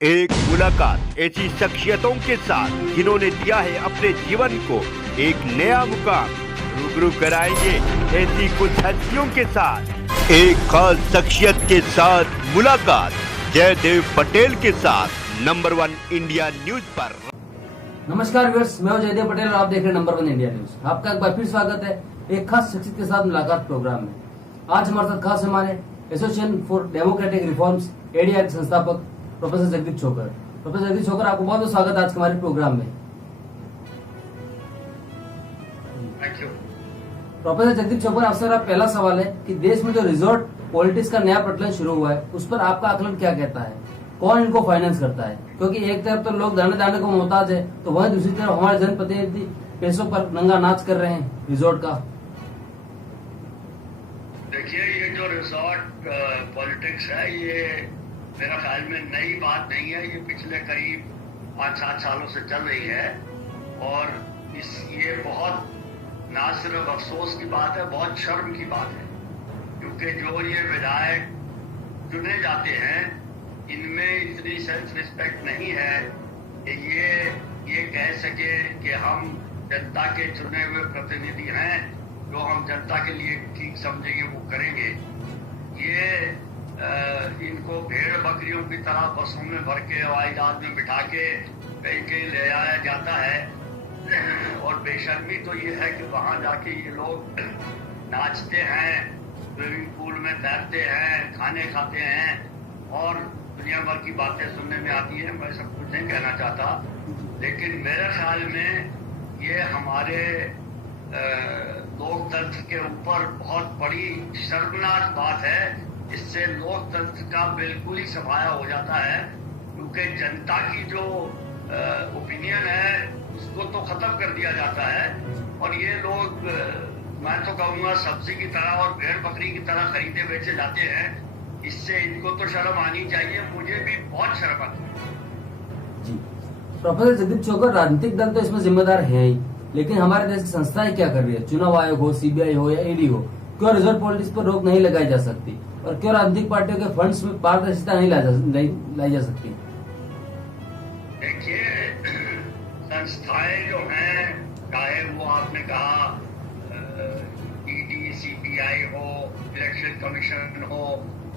एक मुलाकात ऐसी शख्सियतों के साथ जिन्होंने दिया है अपने जीवन को एक नया मुकाम। रूबरू कराएंगे ऐसी कुछ हस्तियों के साथ एक खास शख्सियत के साथ मुलाकात जयदेव पटेल के साथ नंबर 1 इंडिया न्यूज पर। नमस्कार व्यूअर्स, मैं हूं जयदेव पटेल और आप देख रहे हैं नंबर 1 इंडिया न्यूज। आपका एक बार फिर स्वागत है एक खास शख्सियत के साथ मुलाकात प्रोग्राम में। आज हमारे साथ खास हमारे association for democratic reforms ADR के संस्थापक प्रोफेसर जगदीप छोकर। प्रोफेसर जगदीप छोकर, आपको बहुत बहुत स्वागत आज के हमारे प्रोग्राम में। प्रोफेसर जगदीप छोकर, आपसे मेरा पहला सवाल है कि देश में जो रिजॉर्ट पॉलिटिक्स का नया प्रचलन शुरू हुआ है उस पर आपका आकलन क्या कहता है? कौन इनको फाइनेंस करता है? क्योंकि एक तरफ तो लोग दाने दाने को मोहताज है, तो वहीं दूसरी तरफ हमारे जनप्रतिनिधि पैसों पर नंगा नाच कर रहे हैं रिजॉर्ट का। देखिए, ये जो रिजॉर्ट पॉलिटिक्स है ये मेरा ख्याल में नई बात नहीं है। ये पिछले करीब 5-7 सालों से चल रही है और ये बहुत ना सिर्फ अफसोस की बात है, बहुत शर्म की बात है, क्योंकि जो ये विधायक चुने जाते हैं इनमें इतनी सेल्फ रिस्पेक्ट नहीं है कि ये कह सके कि हम जनता के चुने हुए प्रतिनिधि हैं, जो हम जनता के लिए ठीक समझेंगे वो करेंगे। ये इनको भेड़ बकरियों की तरह बसों में भर के हवाई जहाज में बिठा के कहीं ले आया जाता है और बेशर्मी तो ये है कि वहां जाके ये लोग नाचते हैं, स्विमिंग पूल में तैरते हैं, खाने खाते हैं और दुनिया भर की बातें सुनने में आती है। मैं सब कुछ नहीं कहना चाहता, लेकिन मेरे ख्याल में ये हमारे लोकतंत्र के ऊपर बहुत बड़ी शर्मनाक बात है। इससे लोकतंत्र का बिल्कुल ही सफाया हो जाता है, क्योंकि जनता की जो ओपिनियन है उसको तो खत्म कर दिया जाता है और ये लोग मैं तो कहूँगा सब्जी की तरह और भेड़ बकरी की तरह खरीदे बेचे जाते हैं। इससे इनको तो शर्म आनी चाहिए, मुझे भी बहुत शर्म आती है। जी प्रोफेसर जगदीप छोकर, राजनीतिक दल तो इसमें जिम्मेदार है ही, लेकिन हमारे देश की संस्थाएं क्या कर रही है? चुनाव आयोग हो, सीबीआई हो या ईडी हो, क्यों रिजर्व पॉलिटिक्स पर रोक नहीं लगाई जा सकती? और क्यों राजनीतिक पार्टियों के फंड्स में पारदर्शिता नहीं लाई जा सकती? देखिए, संस्थाएं जो हैं, चाहे वो आपने कहा ईडी, सीबीआई हो, इलेक्शन कमीशन हो,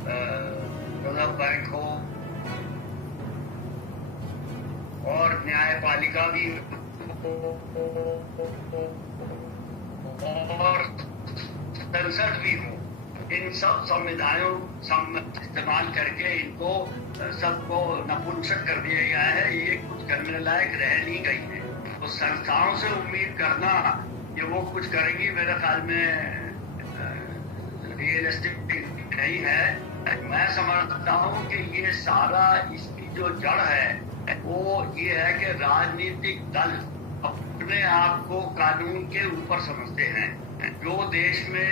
रिजर्व बैंक हो और न्यायपालिका भी और संसद भी हो, इन सब संविधानों इस्तेमाल करके इनको सबको नपुंसक कर दिया गया है। ये कुछ करने लायक रह नहीं गई है। तो संस्थाओं से उम्मीद करना कि वो कुछ करेंगी, मेरे ख्याल में रियलिस्टिक नहीं है। मैं समझता हूँ कि ये सारा इसकी जो जड़ है वो ये है कि राजनीतिक दल अपने आप को कानून के ऊपर समझते हैं। जो देश में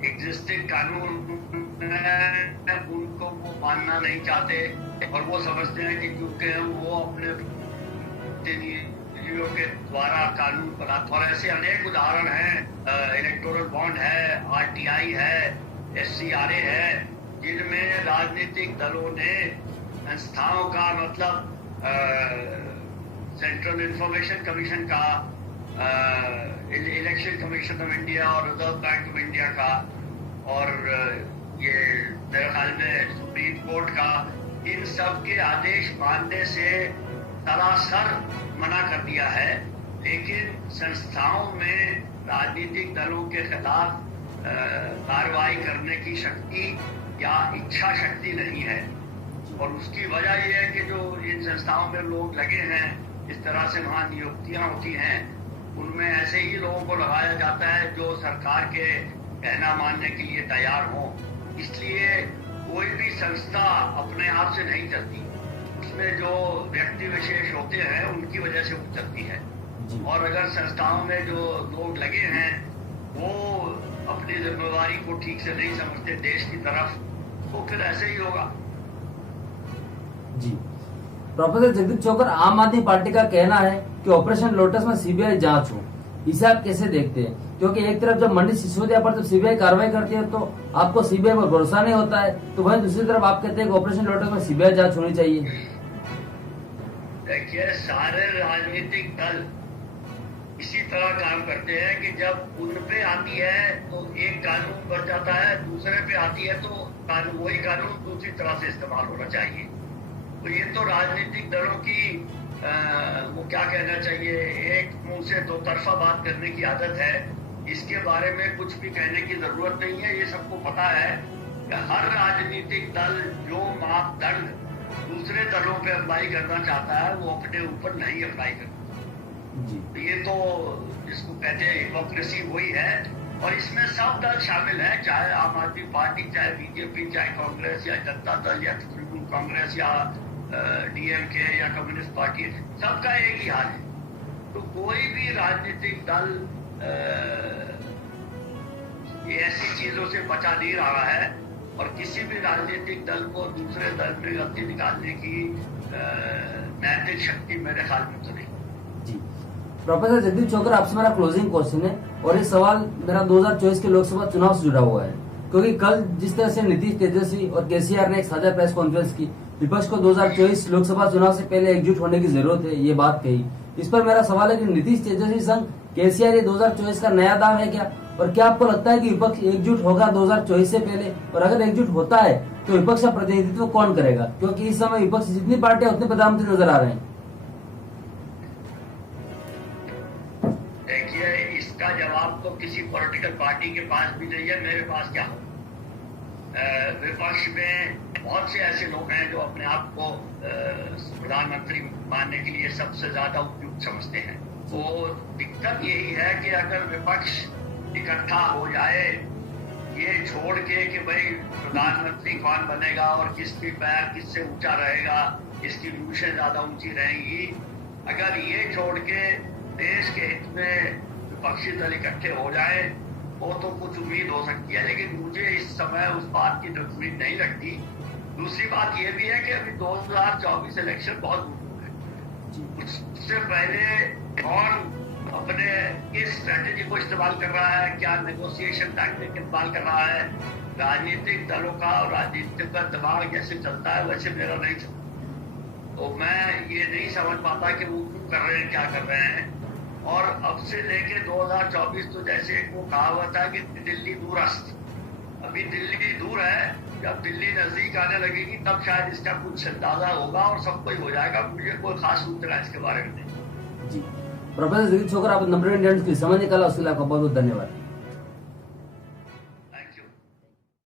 एग्जिस्टिंग कानून उनको वो मानना नहीं चाहते और वो समझते हैं कि क्योंकि वो अपने प्रतिनिधियों के द्वारा कानून बनाते। और ऐसे अनेक उदाहरण हैं, इलेक्टोरल बॉन्ड है, आरटीआई है, एससीआरए है, जिनमें राजनीतिक दलों ने संस्थाओं का मतलब सेंट्रल इंफॉर्मेशन कमीशन का, इलेक्शन कमीशन ऑफ इंडिया और रिजर्व बैंक ऑफ इंडिया का और ये मेरे ख्याल में सुप्रीम कोर्ट का, इन सब के आदेश मानने से सरासर मना कर दिया है। लेकिन संस्थाओं में राजनीतिक दलों के खिलाफ कार्रवाई करने की शक्ति या इच्छा शक्ति नहीं है और उसकी वजह यह है कि जो इन संस्थाओं में लोग लगे हैं, इस तरह से वहाँ नियुक्तियां होती हैं, उनमें ऐसे ही लोगों को लगाया जाता है जो सरकार के कहना मानने के लिए तैयार हो। इसलिए कोई भी संस्था अपने आप से नहीं चलती, उसमें जो व्यक्ति विशेष होते हैं उनकी वजह से वो चलती है। और अगर संस्थाओं में जो लोग लगे हैं वो अपनी जिम्मेवारी को ठीक से नहीं समझते देश की तरफ, तो फिर ऐसे ही होगा। जी प्रोफेसर जगदीप छोकर, आम आदमी पार्टी का कहना है कि ऑपरेशन लोटस में सीबीआई जांच हो, इसे आप कैसे देखते हैं? क्योंकि एक तरफ जब मनीष सिसोदिया पर जब सीबीआई कार्रवाई करती है तो आपको सीबीआई पर भरोसा नहीं होता है, तो वहीं दूसरी तरफ आप कहते हैं कि ऑपरेशन लोटस में सीबीआई जांच होनी चाहिए। देखिए, सारे राजनीतिक दल इसी तरह काम करते हैं कि जब उन पे आती है तो एक कानून बन जाता है, दूसरे पे आती है तो वही कानून दूसरी तरह से इस्तेमाल होना चाहिए। तो ये तो राजनीतिक दलों की वो क्या कहना चाहिए, एक मुंह से दो तरफा बात करने की आदत है। इसके बारे में कुछ भी कहने की जरूरत नहीं है। ये सबको पता है कि हर राजनीतिक दल जो मापदंड दूसरे दलों पे अप्लाई करना चाहता है वो अपने ऊपर नहीं अप्लाई करता। ये तो जिसको कहते हैं हिपोक्रेसी वही है। और इसमें सब दल शामिल है, चाहे आम आदमी पार्टी, चाहे बीजेपी, चाहे कांग्रेस या जनता दल या तृणमूल कांग्रेस या डीएमके या कम्युनिस्ट पार्टी, सबका एक ही हाल है। तो कोई भी राजनीतिक दल ये ऐसी चीजों से बचा नहीं रहा है और किसी भी राजनीतिक दल को दूसरे दल में गलती निकालने की नैतिक शक्ति मेरे ख्याल में तो नहीं। प्रोफेसर जगदीप छोकर, आपसे मेरा क्लोजिंग क्वेश्चन है और ये सवाल मेरा 2024 के लोकसभा चुनाव से जुड़ा हुआ है, क्योंकि कल जिस तरह से नीतीश, तेजस्वी और केसीआर ने एक साझा प्रेस कॉन्फ्रेंस की, विपक्ष को 2024 लोकसभा चुनाव से पहले एकजुट होने की जरूरत है, ये बात कही। इस पर मेरा सवाल है कि नीतीश, तेजस्वी संघ केसीआर ये 2024 का नया दाव है क्या, और क्या आपको लगता है कि विपक्ष एकजुट होगा 2024 से पहले, और अगर एकजुट होता है तो विपक्ष का प्रतिनिधित्व कौन करेगा, क्योंकि इस समय विपक्ष जितनी पार्टियां उतने प्रधानमंत्री नजर आ रहे हैं। देखिए, इसका जवाब तो किसी पॉलिटिकल पार्टी के पास भी नहीं है, मेरे पास क्या हो। विपक्ष में बहुत से ऐसे लोग हैं जो अपने आप को प्रधानमंत्री मानने के लिए सबसे ज्यादा उपयुक्त समझते हैं। तो दिक्कत यही है कि अगर विपक्ष इकट्ठा हो जाए, ये छोड़ के कि भाई प्रधानमंत्री कौन बनेगा और किसकी पैर किससे ऊंचा रहेगा, किसकी मूछें ज्यादा ऊंची रहेंगी, अगर ये छोड़ के देश के हित में विपक्षी दल इकट्ठे हो जाए वो तो कुछ उम्मीद हो सकती है, लेकिन मुझे इस समय उस बात की उम्मीद नहीं लगती। दूसरी बात यह भी है कि अभी 2024 इलेक्शन बहुत दूर है। उससे पहले कौन अपने किस स्ट्रेटेजी को इस्तेमाल कर रहा है, क्या नेगोशिएशन टैक्टिक इस्तेमाल कर रहा है, राजनीतिक दलों का और राजनीतिक का दिमाग जैसे चलता है वैसे मेरा नहीं चलता। तो मैं ये नहीं समझ पाता कि वो क्यों कर रहे हैं, क्या कर रहे हैं। और अब से लेके 2024 तो जैसे एक वो कहावत है कि दिल्ली दूरस्थ, अभी दिल्ली दूर है, जब दिल्ली नजदीक आने लगेगी तब शायद इसका कुछ अंदाजा होगा और सब कुछ हो जाएगा। मुझे कोई खास सूचना इसके बारे में नहीं। जी, प्रोफेसर जगदीप छोकर, आप नंबर इंडियन की समय निकाला, उसके लिए आपका बहुत बहुत धन्यवाद।